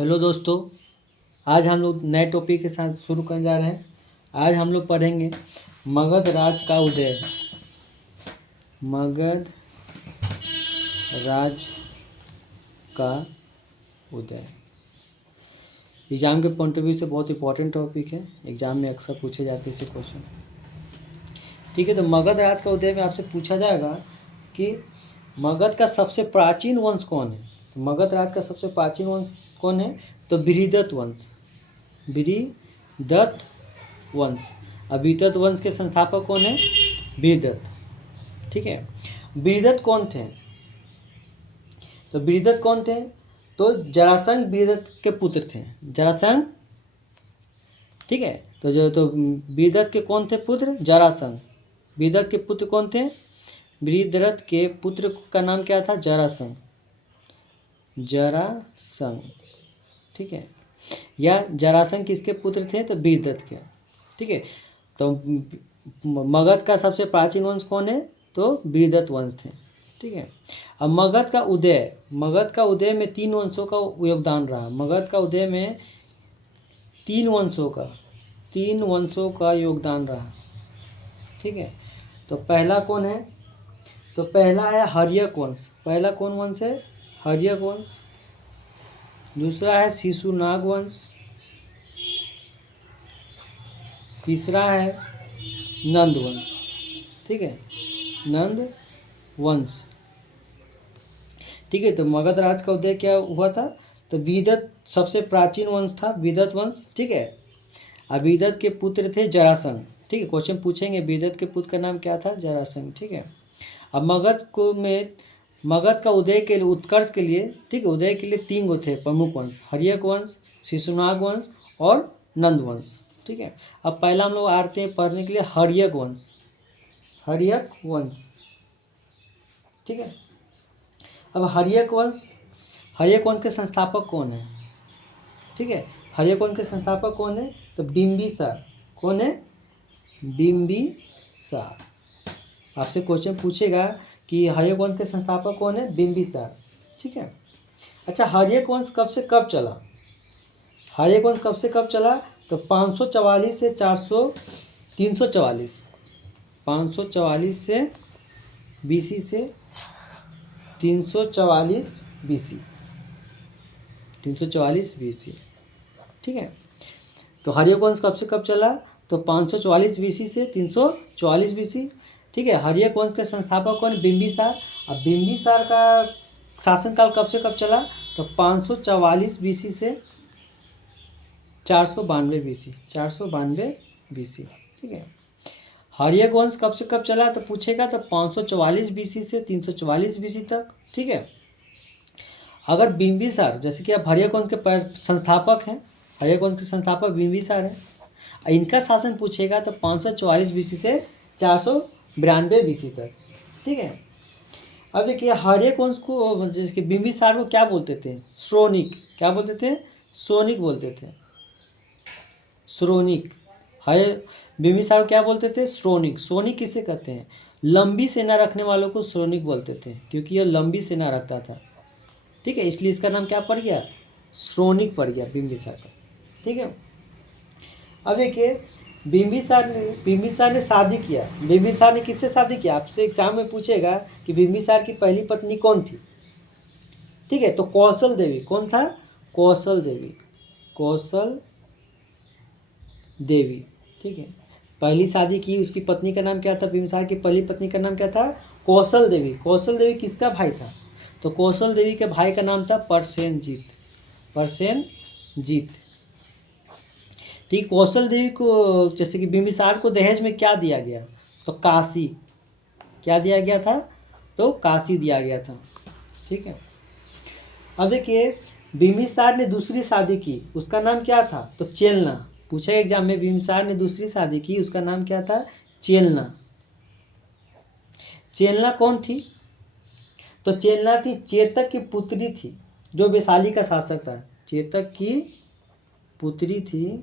Hello दोस्तों, आज हम लोग नए टॉपिक के साथ शुरू करने जा रहे हैं। आज हम लोग पढ़ेंगे मगध राज का उदय। मगध राज का उदय एग्जाम के पॉइंट ऑफ व्यू से बहुत इंपॉर्टेंट टॉपिक है। एग्जाम में अक्सर पूछे जाते हैं इसे क्वेश्चन। ठीक है, तो मगध राज का उदय में आपसे पूछा जाएगा कि मगध का सबसे प्राचीन वंश कौन है। तो मगध राज का सबसे प्राचीन वंश कौन है? तो बृहदत्त वंश। बृहदत्त वंश। अब बृहदत्त वंश के संस्थापक कौन है? बृहदत्त। ठीक है, बृहदत्त कौन थे? तो बृहदत्त कौन थे? तो जरासंध बृहदत्त के पुत्र थे। जरासंध। ठीक है, तो बृहदत्त के कौन थे पुत्र? जरासंध। बृहदत्त के पुत्र कौन थे? बृहदत्त के पुत्र का नाम क्या था? जरासंध। जरासंध। ठीक है, या जरासंध किसके पुत्र थे? तो बृहदत्त के। ठीक है, तो मगध का सबसे प्राचीन वंश कौन है? तो बृहदत्त वंश थे। ठीक है, अब मगध का उदय में 3 वंशों का योगदान रहा। मगध का उदय में 3 वंशों का योगदान रहा। ठीक है, तो पहला कौन है? तो पहला है हर्यक वंश। पहला कौन वंश है? हर्यक वंश। दूसरा है शिशुनाग वंश। तीसरा है नंद वंश। ठीक है, नंद वंश। ठीक है, तो मगध राज का उदय क्या हुआ था? तो बृहदत्त सबसे प्राचीन वंश था, बृहदत्त वंश। ठीक है, अब बृहदत्त के पुत्र थे जरासंध। ठीक है, क्वेश्चन पूछेंगे बृहदत्त के पुत्र का नाम क्या था? जरासंध। ठीक है, अब मगध का उदय के लिए, उत्कर्ष के लिए, ठीक है, उदय के लिए 3 गो थे प्रमुख वंश: हर्यक वंश, शिशुनाग वंश और नंद वंश। ठीक है, अब पहला हम लोग आते हैं पढ़ने के लिए हर्यक वंश। हर्यक वंश। ठीक है, अब हर्यक वंश के संस्थापक कौन है? ठीक है, हर्यक वंश के संस्थापक कौन है? तो बिंबिसार। कौन है? बिंबिसार। आपसे क्वेश्चन पूछेगा कि हर्यक वंश के संस्थापक कौन है? बिंबिसार। ठीक है, अच्छा, हर्यक वंश कब से कब चला? हर्यक वंश कब से कब चला? तो 544 से 344। 544 से BC से 344 BC। 344 BC। ठीक है, तो हर्यक वंश कब से कब चला? तो 544 BC से 344 BC। ठीक है, हर्यक वंश के संस्थापक कौन? बिंबिसार। अब बिंबिसार का शासनकाल कब से कब चला? तो 544 BC से 492 BC। 492 BC। ठीक है, हर्यक वंश कब से कब चला? तो पूछेगा तो 544 BC से 344 BC तक। ठीक है, अगर बिंबिसार, जैसे कि अब हर्यक वंश के संस्थापक हैं, हर्यक वंश के संस्थापक बिंबिसार हैं, इनका शासन पूछेगा तो 544 BC से 492 BC तक। ठीक है, अब देखिए हर्यक वंश को, जैसे कि बिंबिसार को क्या बोलते थे? श्रोणिक। क्या बोलते थे? श्रोणिक बोलते थे। श्रोणिक। बिंबिसार को क्या बोलते थे? श्रोणिक। श्रोणिक किसे कहते हैं? लंबी सेना रखने वालों को श्रोणिक बोलते थे, क्योंकि यह लंबी सेना रखता था। ठीक है, इसलिए इसका नाम क्या पड़ गया? श्रोणिक पड़ गया बिंबिसार का। ठीक है, अब देखिए बिंबिसार ने शादी किया। बिंबिसार ने किससे शादी किया? आपसे एग्जाम में पूछेगा कि बिंबिसार की पहली पत्नी कौन थी। ठीक है, तो कौशल देवी। कौन था? कौशल देवी। कौशल देवी। ठीक है, पहली शादी की, उसकी पत्नी का नाम क्या था? बिंबिसार की पहली पत्नी का नाम क्या था? कौशल देवी। कौशल देवी किसका भाई था? तो कौशल देवी के भाई का नाम था परसेनजीत। परसेनजीत। ठीक, कौशल देवी को, जैसे कि बिंबिसार को दहेज में क्या दिया गया? तो काशी। क्या दिया गया था? तो काशी दिया गया था। ठीक है, अब देखिए बिंबिसार ने दूसरी शादी की, उसका नाम क्या था? तो चेलना। पूछा एग्जाम में, बिंबिसार ने दूसरी शादी की, उसका नाम क्या था? चेलना। चेलना कौन थी? तो चेलना थी चेतक की पुत्री थी, जो वैशाली का शासक था। चेतक की पुत्री थी।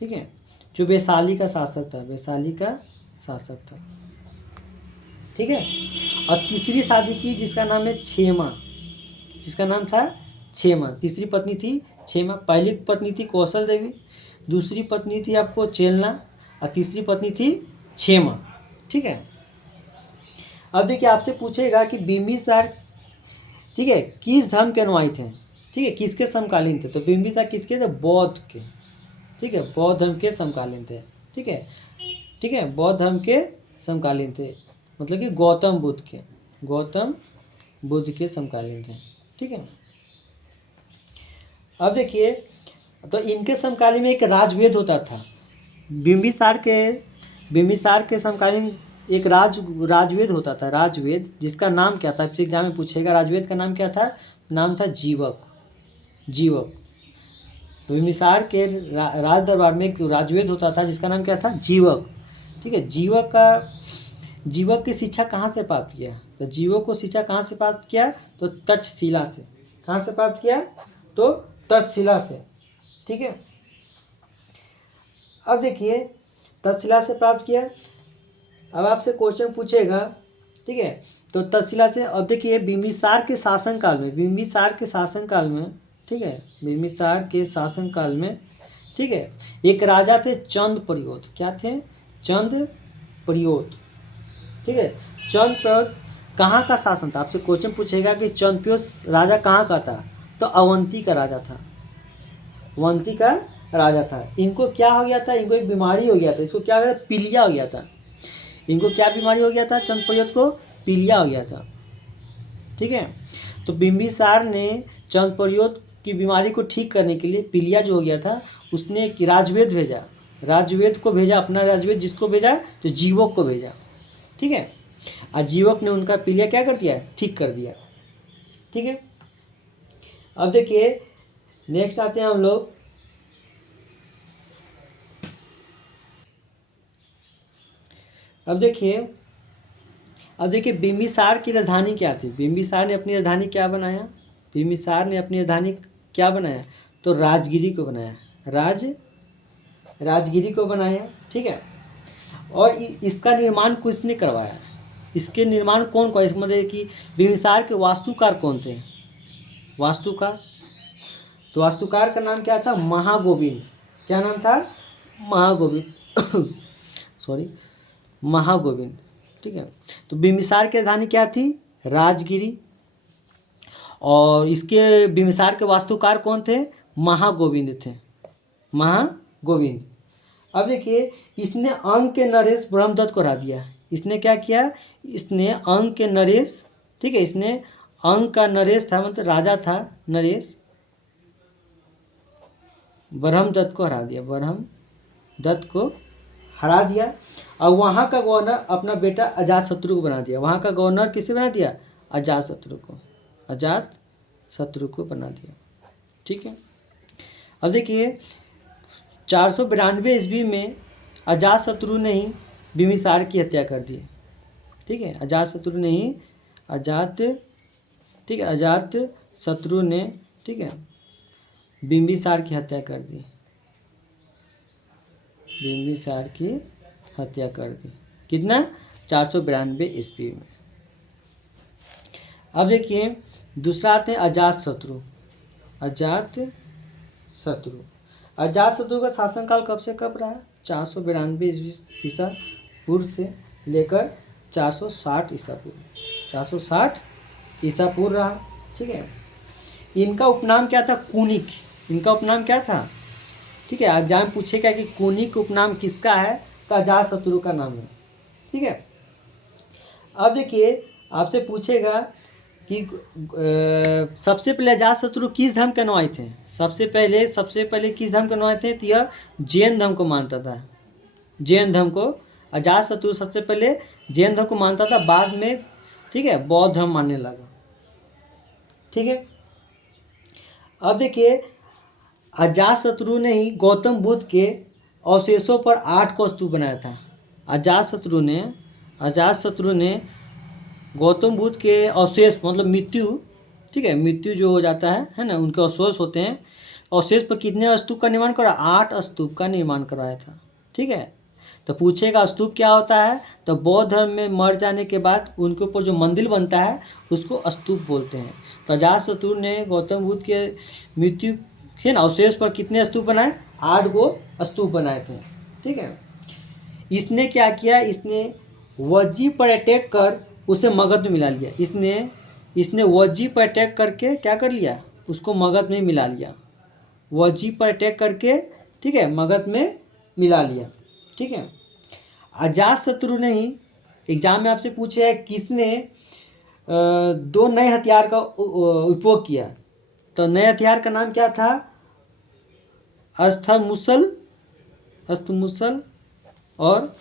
ठीक है, जो वैशाली का शासक था। वैशाली का शासक था। ठीक है, और तीसरी शादी की, जिसका नाम है क्षेमा। जिसका नाम था क्षेमा, तीसरी पत्नी थी क्षेमा। पहली पत्नी थी कौशल देवी, दूसरी पत्नी थी आपको चेलना और तीसरी पत्नी थी क्षेमा। ठीक है। अब देखिए आपसे पूछेगा कि बिंबिसार, ठीक है, किस धर्म के अनुयायी थे, ठीक है, किसके समकालीन थे। तो बिंबिसार किसके थे, बौद्ध के, ठीक है, बौद्ध धर्म के समकालीन थे। ठीक है, ठीक है, बौद्ध धर्म के समकालीन थे, मतलब कि गौतम बुद्ध के समकालीन थे। ठीक है। अब देखिए तो इनके समकालीन में एक राजवेद होता था। बिंबिसार के समकालीन एक राजवेद होता था, राजवेद, जिसका नाम क्या था, आपसे एग्जाम में पूछेगा राजवेद का नाम क्या था, नाम था जीवक। बिंबिसार के राज दरबार में एक राजवेद होता था जिसका नाम क्या था, जीवक। ठीक है। जीवक की शिक्षा कहाँ से प्राप्त किया, तो जीवक को शिक्षा कहाँ से प्राप्त किया, तो तक्षशिला से। कहाँ से प्राप्त किया, तो तक्षशिला से। ठीक है। अब देखिए तक्षशिला से प्राप्त किया। अब आपसे क्वेश्चन पूछेगा, ठीक है, तो तक्षशिला से। अब देखिए बिंबिसार के शासनकाल में, ठीक है, बिंबिसार के शासनकाल में, ठीक है, एक राजा थे चंद्रप्रयोत। क्या थे, चंद्रप्रयोत। ठीक है। चंद्रप्रयोत कहाँ का शासन था, आपसे क्वेश्चन पूछेगा कि चंद्रप्रयोत राजा कहाँ का था, तो अवंती का राजा था, अवंती का राजा था। इनको क्या हो गया था, इनको एक बीमारी हो गया था, इसको क्या हो गया, पीलिया हो गया था। इनको क्या बीमारी हो गया था, चंद्रप्रयोत को पीलिया हो गया था। ठीक है। तो बिंबिसार ने चंद्रप्रयोत की बीमारी को ठीक करने के लिए, पीलिया जो हो गया था, उसने एक राजवेद भेजा, अपना राजवेद, जिसको भेजा, तो जीवक को भेजा। ठीक है। और जीवक ने उनका पीलिया क्या कर दिया, ठीक कर दिया। ठीक है। अब देखिए नेक्स्ट आते हैं हम लोग, अब देखिए बिंबिसार की राजधानी क्या थी, बिंबिसार ने अपनी राजधानी क्या बनाया, तो राजगिरी को बनाया, राजगिरी को बनाया। ठीक है। और इसका निर्माण किसने करवाया, इसके निर्माण कौन को, इस मतलब कि बिंबिसार के वास्तुकार कौन थे, तो वास्तुकार का नाम क्या था, महागोविंद। क्या नाम था, महागोविंद। ठीक है। तो बिंबिसार की राजधानी क्या थी, राजगिरी, और इसके बिंबिसार के वास्तुकार कौन थे, महागोविंद थे, महागोविंद। अब देखिए इसने अंग के नरेश ब्रह्मदत्त को हरा दिया। इसने क्या किया, इसने अंग के नरेश, ठीक है, इसने अंग का नरेश था, मतलब राजा था नरेश, ब्रह्मदत्त को हरा दिया। और वहाँ का गवर्नर अपना बेटा अजातशत्रु को बना दिया। वहाँ का गवर्नर किसे बना दिया, अजातशत्रु को बना दिया। ठीक है। अब देखिए 492 ईस्वी में अजातशत्रु ने ही बिंबिसार की हत्या कर दी। ठीक है। अजातशत्रु ने, ठीक है, बिंबिसार की हत्या कर दी, कितना, 492 ईस्वी में। अब देखिए दूसरा आते हैं अजातशत्रु का शासनकाल कब से कब रहा, 492 ईसा पूर्व से लेकर 460 ईसा पूर्व रहा। ठीक है। इनका उपनाम क्या था, कुनिक। ठीक है। एग्जाम पूछेगा कि कुनिक उपनाम किसका है, तो अजातशत्रु का नाम है। ठीक है। अब देखिए आपसे पूछेगा कि सबसे पहले अजातशत्रु किस धर्म के अनुयायी थे, सबसे पहले किस धर्म के अनुयायी थे, तो यह जैन धर्म को मानता था, अजातशत्रु सबसे पहले जैन धर्म को मानता था, बाद में, ठीक है, बौद्ध धर्म मानने लगा। ठीक है। अब देखिए अजातशत्रु ने ही गौतम बुद्ध के अवशेषों पर 8 को स्तूप बनाया था। अजातशत्रु ने गौतम बुद्ध के अवशेष, मतलब मृत्यु, ठीक है, मृत्यु जो हो जाता है ना, उनके अवशेष होते हैं, अवशेष पर कितने स्तूप का निर्माण करा, 8 स्तूप का निर्माण करवाया था। ठीक है। तो पूछेगा स्तूप क्या होता है, तो बौद्ध धर्म में मर जाने के बाद उनके ऊपर जो मंदिर बनता है उसको स्तूप बोलते हैं। तो अजातशत्रु ने गौतम बुद्ध के मृत्यु के अवशेष पर कितने स्तूप बनाए, 8 गो स्तूप बनाए थे। ठीक है, इसने क्या किया, इसने वज्जी पर अटैक कर उसे मगध में मिला लिया। इसने वज्जी पर अटैक करके क्या कर लिया, उसको मगध में मिला लिया। वज्जी पर अटैक करके, ठीक है, मगध में मिला लिया। ठीक है, अजातशत्रु ने ही एग्जाम में आपसे पूछे है किसने 2 नए हथियार का उपयोग किया। तो नए हथियार का नाम क्या था, अस्थमुसल और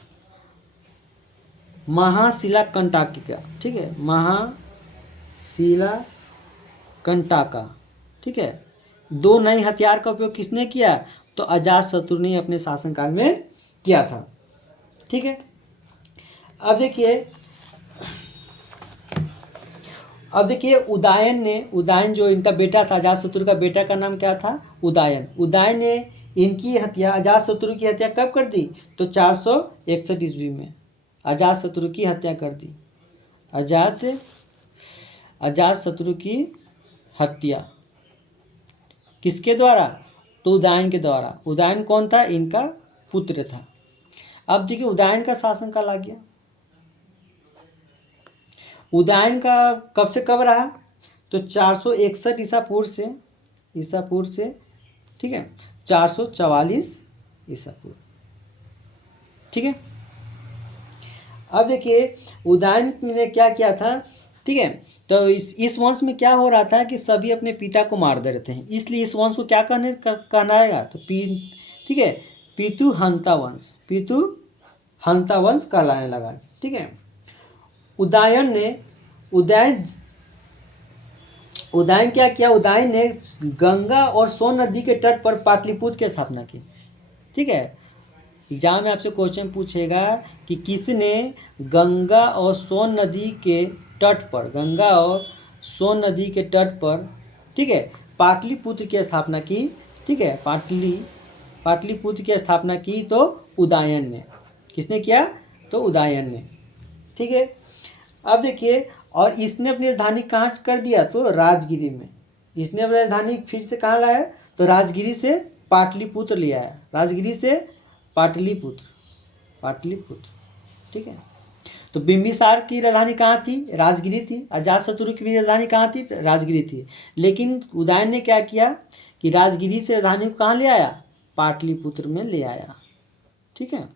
महाशिलाकंटाकिका। ठीक है, महाशिलाकंटाका। ठीक है, 2 नए हथियार का उपयोग किसने किया, तो अजातशत्रु ने अपने शासनकाल में किया था। ठीक है, अब देखिए उदयन जो इनका बेटा था, अजातशत्रु का बेटा का नाम क्या था, उदयन ने इनकी हत्या, अजातशत्रु की हत्या कब कर दी, तो 461 ईस्वी में अजातशत्रु की हत्या कर दी। अजातशत्रु की हत्या किसके द्वारा, तो उदयन के द्वारा। उदयन कौन था, इनका पुत्र था। अब देखिए उदयन का शासनकाल आ गया। उदयन का कब से कब रहा, तो 461 ईसा पूर्व से ठीक है 444 ईसा पूर्व। ठीक है, अब देखिए उदयन ने क्या किया था। ठीक है, तो इस वंश में क्या हो रहा था कि सभी अपने पिता को मार दे रहे थे, इसलिए इस वंश को क्या कहनाएगा, तो ठीक है, पितुहंता वंश कहलाने लगा। ठीक है, उदयन क्या किया, उदयन ने गंगा और सोन नदी के तट पर पाटलिपुत्र की स्थापना की। ठीक है, एग्जाम में आपसे क्वेश्चन पूछेगा कि किसने गंगा और सोन नदी के तट पर ठीक है पाटलिपुत्र की स्थापना की। ठीक है, पाटलिपुत्र की स्थापना की तो उदयन ने। किसने किया, तो उदयन ने। ठीक है, अब देखिए, और इसने अपनी राजधानी कहाँ कर दिया, तो राजगिरी में। इसने अपनी राजधानी फिर से कहाँ लाया, तो राजगिरी से पाटलिपुत्र ले आया। राजगिरी से पाटलिपुत्र। ठीक है, तो बिंबिसार की राजधानी कहाँ थी, राजगिरी थी। अजातशत्रु की भी राजधानी कहाँ थी, राजगिरी थी। लेकिन उदयन ने क्या किया कि राजगिरी से राजधानी को कहाँ ले आया, पाटलिपुत्र में ले आया। ठीक है,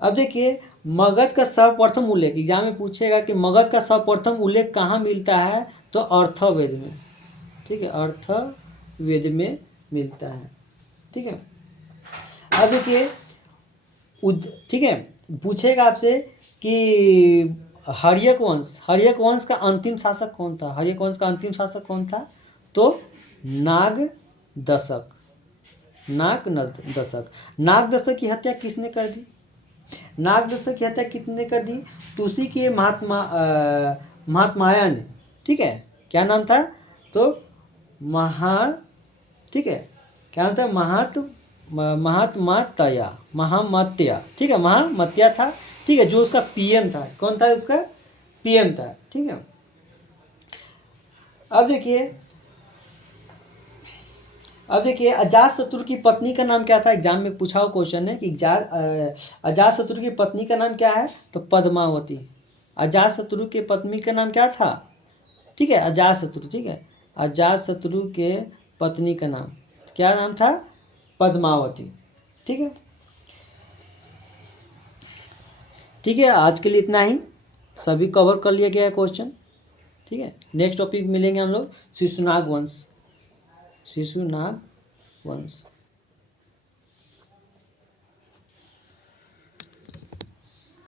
अब देखिए मगध का सर्वप्रथम उल्लेख, एग्जाम में पूछेगा कि मगध का सर्वप्रथम उल्लेख कहाँ मिलता है, तो अर्थवेद में। ठीक है, अर्थवेद में मिलता है। ठीक है, अब देखिए ठीक है, पूछेगा आपसे कि हर्यक वंश का अंतिम शासक कौन था, तो नागदशक। नागदशक की हत्या किसने कर दी, तो उसी के महात्माया ने। ठीक है, क्या नाम था, तो ठीक है, क्या नाम था, महामत्या। ठीक है, महामत्या था। ठीक है, जो उसका पीएम था, कौन था, उसका पीएम था। ठीक है, अब देखिए अजातशत्रु की पत्नी का नाम क्या था, एग्जाम में पूछा हुआ क्वेश्चन है कि अजातशत्रु की पत्नी का नाम क्या है, तो पद्मावती। अजातशत्रु के पत्नी का नाम क्या था, ठीक है, अजातशत्रु। ठीक है, अजातशत्रु के पत्नी का नाम क्या नाम था, पद्मावती। ठीक है, आज के लिए इतना ही, सभी कवर कर लिया गया है क्वेश्चन। ठीक है, नेक्स्ट टॉपिक मिलेंगे हम लोग शिशुनाग वंश।